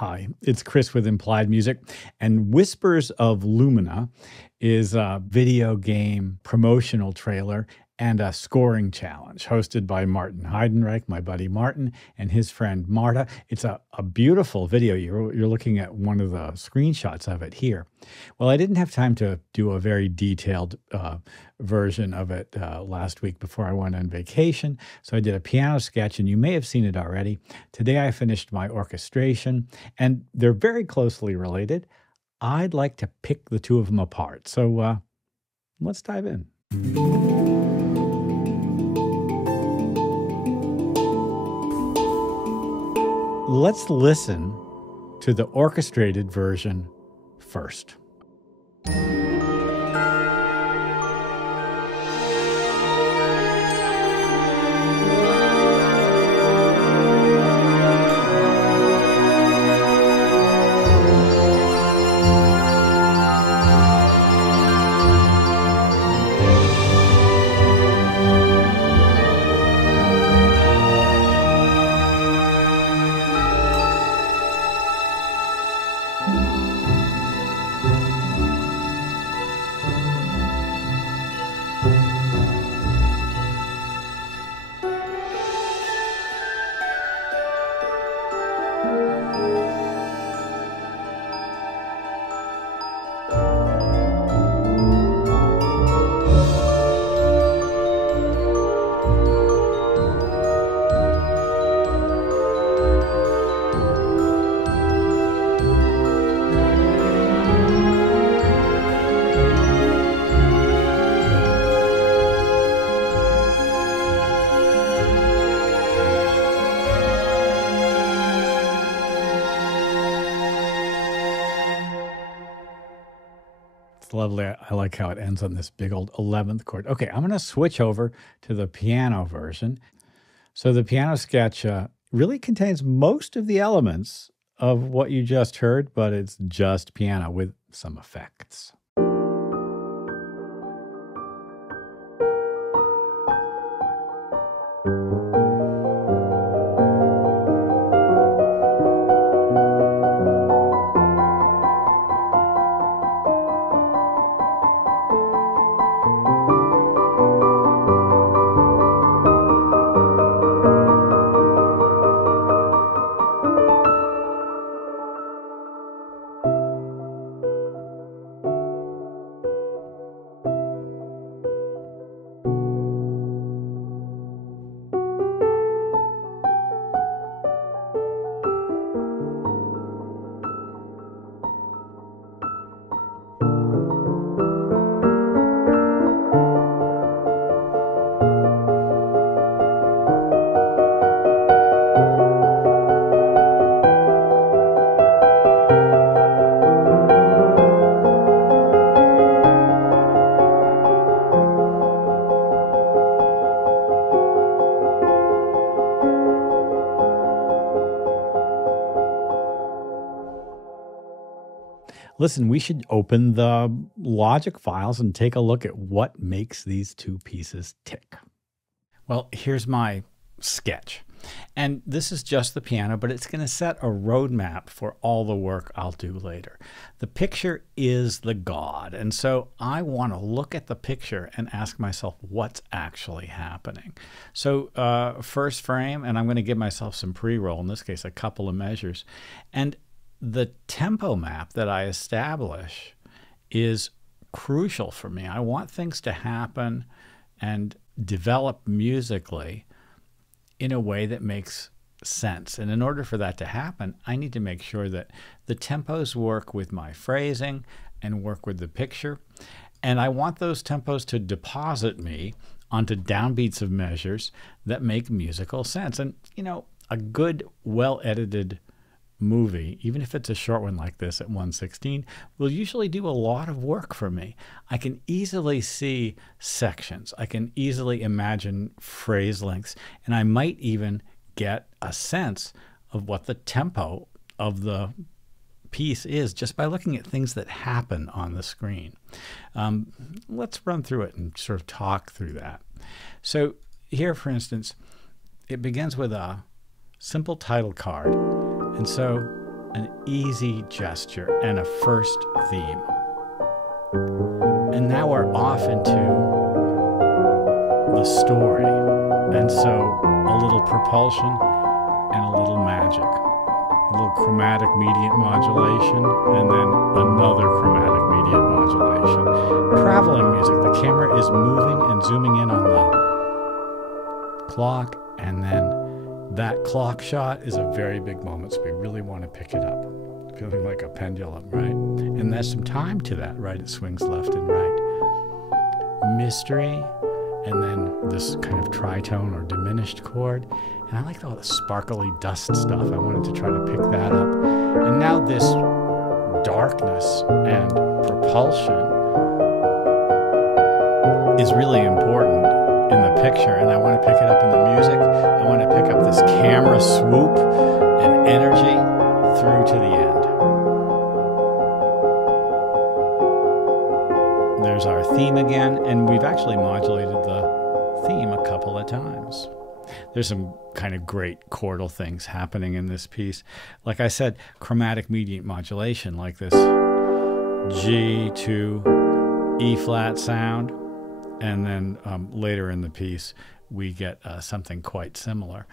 Hi, it's Chris with Implied Music, and Whispers of Lumina is a video game promotional trailer and a scoring challenge hosted by Martin Heidenreich, my buddy Martin, and his friend Marta. It's a beautiful video. You're looking at one of the screenshots of it here. Well, I didn't have time to do a very detailed version of it last week before I went on vacation, so I did a piano sketch, and you may have seen it already. Today I finished my orchestration, and they're very closely related. I'd like to pick the two of them apart, so let's dive in. Let's listen to the orchestrated version first. Lovely. I like how it ends on this big old 11th chord. Okay, I'm going to switch over to the piano version. So the piano sketch really contains most of the elements of what you just heard, but it's just piano with some effects. Listen, we should open the logic files and take a look at what makes these two pieces tick. Well, here's my sketch. And this is just the piano, but it's going to set a roadmap for all the work I'll do later. The picture is the God, and so I want to look at the picture and ask myself what's actually happening. So first frame, and I'm going to give myself some pre-roll, in this case a couple of measures, and the tempo map that I establish is crucial for me. I want things to happen and develop musically in a way that makes sense. And in order for that to happen, I need to make sure that the tempos work with my phrasing and work with the picture. And I want those tempos to deposit me onto downbeats of measures that make musical sense. And, you know, a good, well-edited movie, even if it's a short one like this at 1:16, will usually do a lot of work for me. I can easily see sections. I can easily imagine phrase lengths, and I might even get a sense of what the tempo of the piece is just by looking at things that happen on the screen. Let's run through it and sort of talk through that. So here, for instance, it begins with a simple title card. And so an easy gesture and a first theme. And now we're off into the story. And so a little propulsion and a little magic. A little chromatic mediant modulation, and then another chromatic mediant modulation. Traveling music. The camera is moving and zooming in on the clock, and then that clock shot is a very big moment, so we really want to pick it up. Feeling like a pendulum, right? And there's some time to that, right? It swings left and right. Mystery, and then this kind of tritone or diminished chord. And I like all the sparkly dust stuff. I wanted to try to pick that up. And now this darkness and propulsion is really important in the picture, and I want to pick it up in the music. I want to pick up this camera swoop and energy through to the end. There's our theme again, and we've actually modulated the theme a couple of times. There's some kind of great chordal things happening in this piece. Like I said, chromatic mediant modulation, like this G to E flat sound. And then later in the piece, we get something quite similar,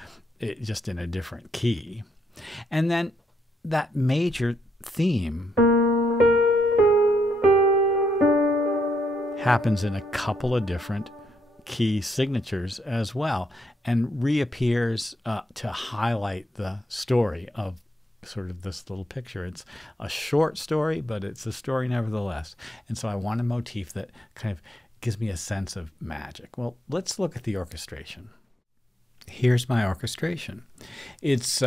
just in a different key. And then that major theme happens in a couple of different key signatures as well, and reappears to highlight the story of sort of this little picture. It's a short story, but it's a story nevertheless. And so I want a motif that kind of gives me a sense of magic. Well, let's look at the orchestration. Here's my orchestration. It's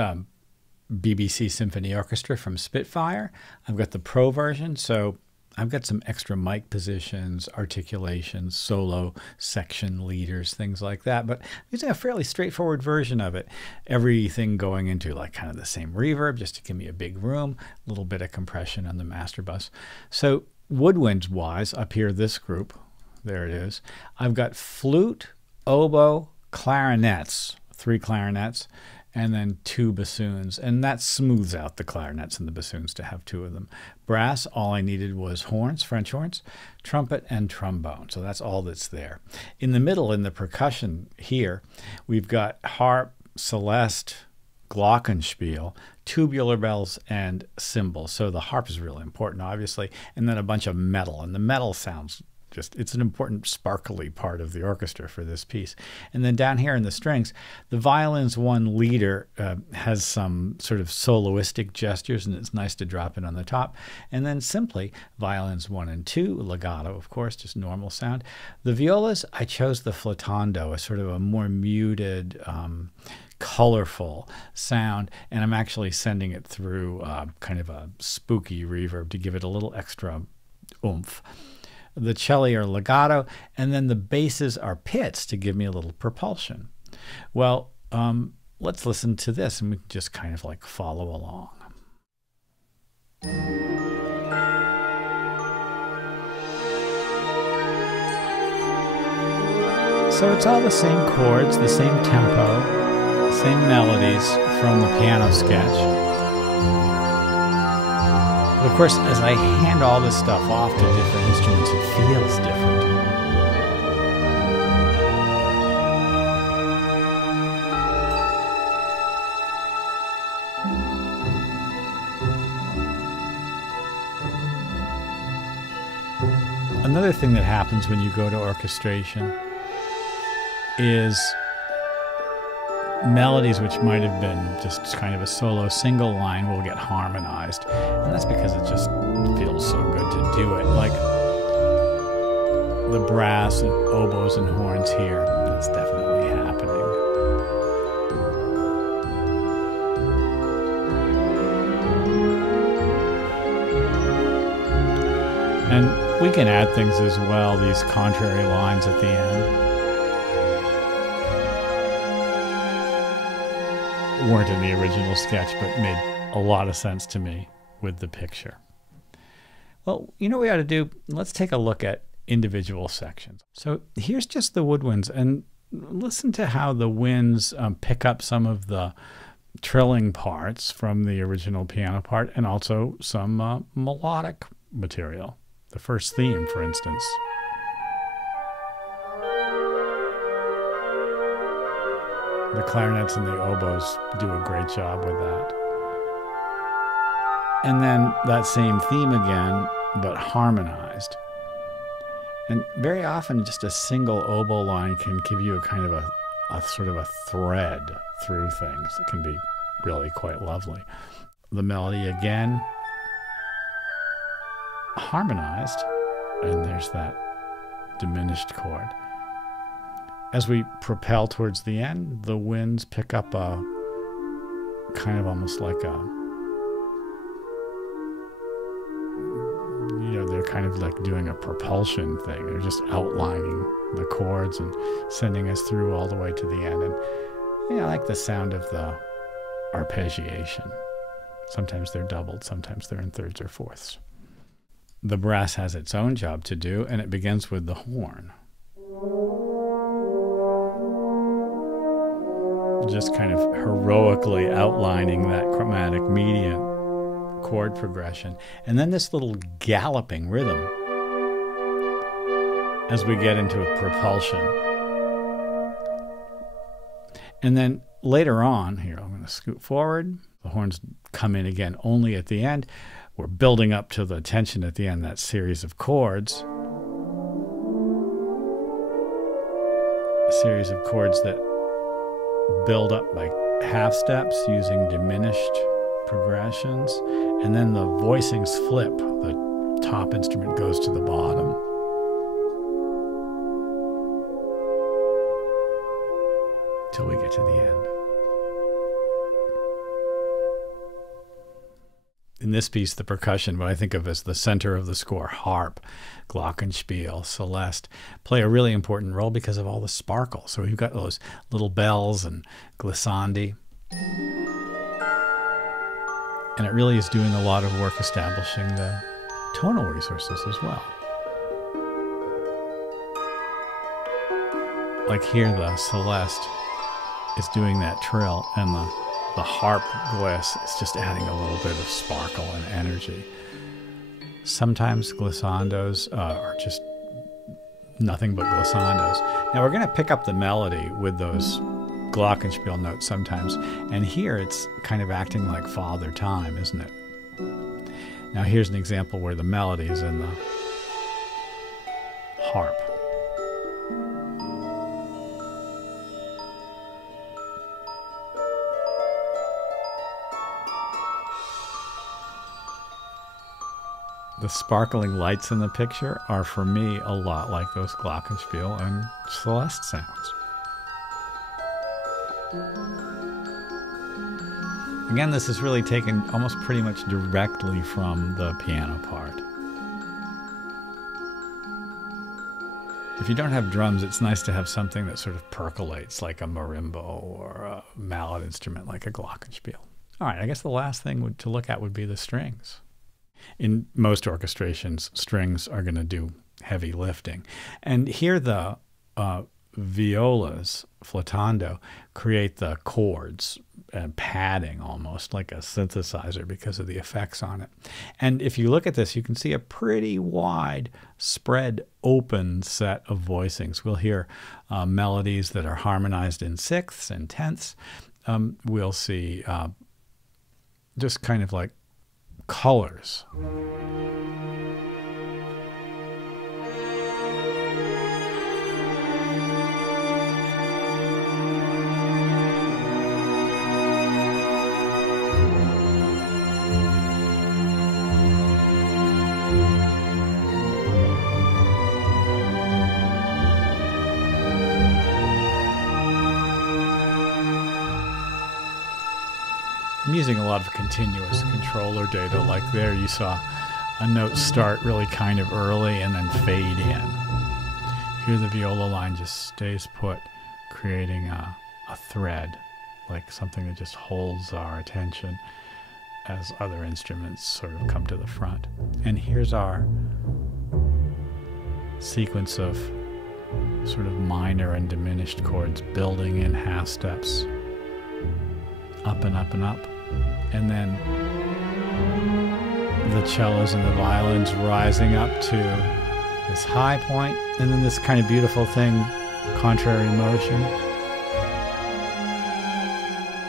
BBC Symphony Orchestra from Spitfire. I've got the Pro version, so I've got some extra mic positions, articulations, solo section leaders, things like that. But I'm using a fairly straightforward version of it. Everything going into like kind of the same reverb, just to give me a big room, a little bit of compression on the master bus. So Woodwinds wise, up here, this group, there it is. I've got flute, oboe, clarinets, 3 clarinets, and then 2 bassoons. And that smooths out the clarinets and the bassoons to have 2 of them. Brass, all I needed was horns, French horns, trumpet, and trombone. So that's all that's there. In the middle, in the percussion here, we've got harp, celeste, glockenspiel, tubular bells, and cymbals. So the harp is really important, obviously, and then a bunch of metal. And the metal sounds it's an important sparkly part of the orchestra for this piece. And then down here in the strings, the violin's one leader has some sort of soloistic gestures, and it's nice to drop it on the top. And then simply violins 1 and 2, legato, of course, just normal sound. The violas, I chose the flautando, a sort of a more muted, colorful sound, and I'm actually sending it through kind of a spooky reverb to give it a little extra oomph. The celli are legato, and then the basses are pits to give me a little propulsion. Well, let's listen to this, and we can just kind of like follow along. So it's all the same chords, the same tempo, same melodies from the piano sketch. But of course, as I hand all this stuff off to different instruments, it feels different. Another thing that happens when you go to orchestration is melodies which might have been just kind of a solo single line will get harmonized, and that's because it just feels so good to do it. Like the brass and oboes and horns here, that's definitely happening. And we can add things as well, these contrary lines at the end. Weren't in the original sketch, but made a lot of sense to me with the picture. Well, you know what we ought to do? Let's take a look at individual sections. So here's just the woodwinds, and listen to how the winds pick up some of the trilling parts from the original piano part, and also some melodic material. The first theme, for instance. The clarinets and the oboes do a great job with that. And then that same theme again, but harmonized. And very often just a single oboe line can give you a kind of a sort of a thread through things. It can be really quite lovely. The melody again, harmonized, and there's that diminished chord. As we propel towards the end, the winds pick up a kind of almost like they're kind of like doing a propulsion thing. They're just outlining the chords and sending us through all the way to the end. And I like the sound of the arpeggiation. Sometimes they're doubled, sometimes they're in thirds or fourths. The brass has its own job to do, and it begins with the horn. Just kind of heroically outlining that chromatic median chord progression. And then this little galloping rhythm as we get into a propulsion. And then later on, here I'm going to scoot forward. The horns come in again only at the end. We're building up to the tension at the end, that series of chords. A series of chords that build up by half steps using diminished progressions, and then the voicings flip. The top instrument goes to the bottom. Till we get to the end. In this piece, the percussion, what I think of as the center of the score, harp, glockenspiel, celeste, play a really important role because of all the sparkle. So we've got those little bells and glissandi. And it really is doing a lot of work establishing the tonal resources as well. Like here, the celeste is doing that trill, and the harp gliss is just adding a little bit of sparkle and energy. Sometimes glissandos are just nothing but glissandos. Now we're going to pick up the melody with those glockenspiel notes sometimes, and here it's kind of acting like Father Time, isn't it? Now here's an example where the melody is in the harp. The sparkling lights in the picture are, for me, a lot like those glockenspiel and celeste sounds. Again, this is really taken almost pretty much directly from the piano part. If you don't have drums, it's nice to have something that sort of percolates, like a marimba or a mallet instrument like a glockenspiel. All right, I guess the last thing to look at would be the strings. In most orchestrations, strings are going to do heavy lifting. And here the violas, flautando, create the chords and padding almost like a synthesizer because of the effects on it. And if you look at this, you can see a pretty wide spread open set of voicings. We'll hear melodies that are harmonized in sixths and tenths. We'll see just kind of like colors. I'm using a lot of continuous controller data. Like there you saw a note start really kind of early and then fade in. Here the viola line just stays put, creating a thread, like something that just holds our attention as other instruments sort of come to the front. And here's our sequence of sort of minor and diminished chords building in half steps. up and up and up. And then the cellos and the violins rising up to this high point, and then this kind of beautiful thing, contrary motion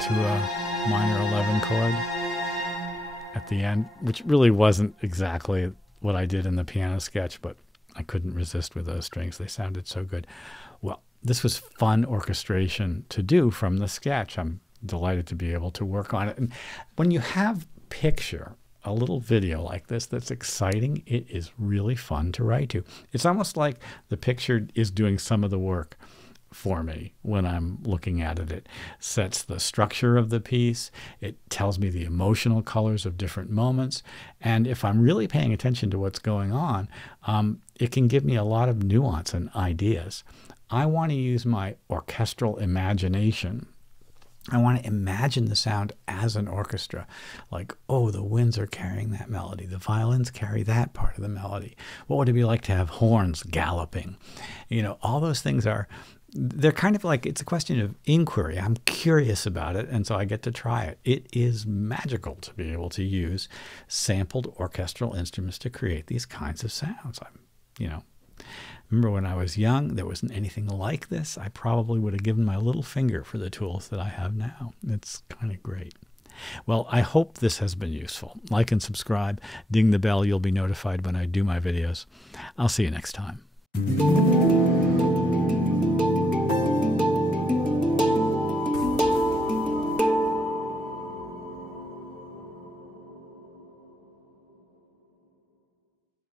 to a minor 11 chord at the end, which really wasn't exactly what I did in the piano sketch, but I couldn't resist with those strings. They sounded so good. Well, this was fun orchestration to do from the sketch. I'm delighted to be able to work on it. And when you have picture a little video like this that's exciting, it is really fun to write to. It's almost like the picture is doing some of the work for me when I'm looking at it. It sets the structure of the piece. It tells me the emotional colors of different moments. And if I'm really paying attention to what's going on, it can give me a lot of nuance and ideas. I want to use my orchestral imagination. I want to imagine the sound as an orchestra, like, oh, the winds are carrying that melody. The violins carry that part of the melody. What would it be like to have horns galloping? You know, all those things they're kind of like, it's a question of inquiry. I'm curious about it, and so I get to try it. It is magical to be able to use sampled orchestral instruments to create these kinds of sounds. Remember when I was young, there wasn't anything like this. I probably would have given my little finger for the tools that I have now. It's kind of great. Well, I hope this has been useful. Like and subscribe. Ding the bell. You'll be notified when I do my videos. I'll see you next time.